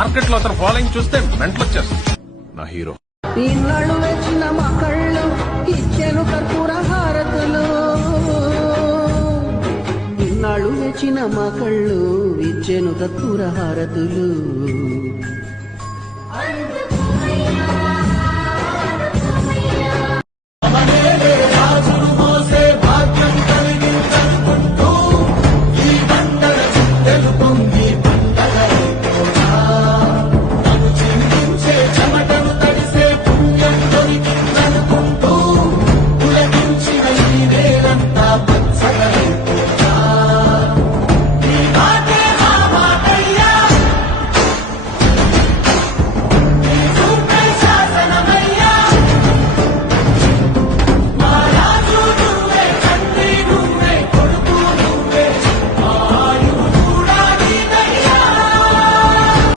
Market లో అతను following చూస్తే మెంటల్ వచ్చేస్తుంది. నా హీరో ఇన్నాళ్ళు వచ్చిన మా కళ్ళు ఇచ్చాను కర్పూర హారతులు, ఇన్నాళ్ళు వచ్చిన మా కళ్ళు ఇచ్చాను కర్పూర హారతులు.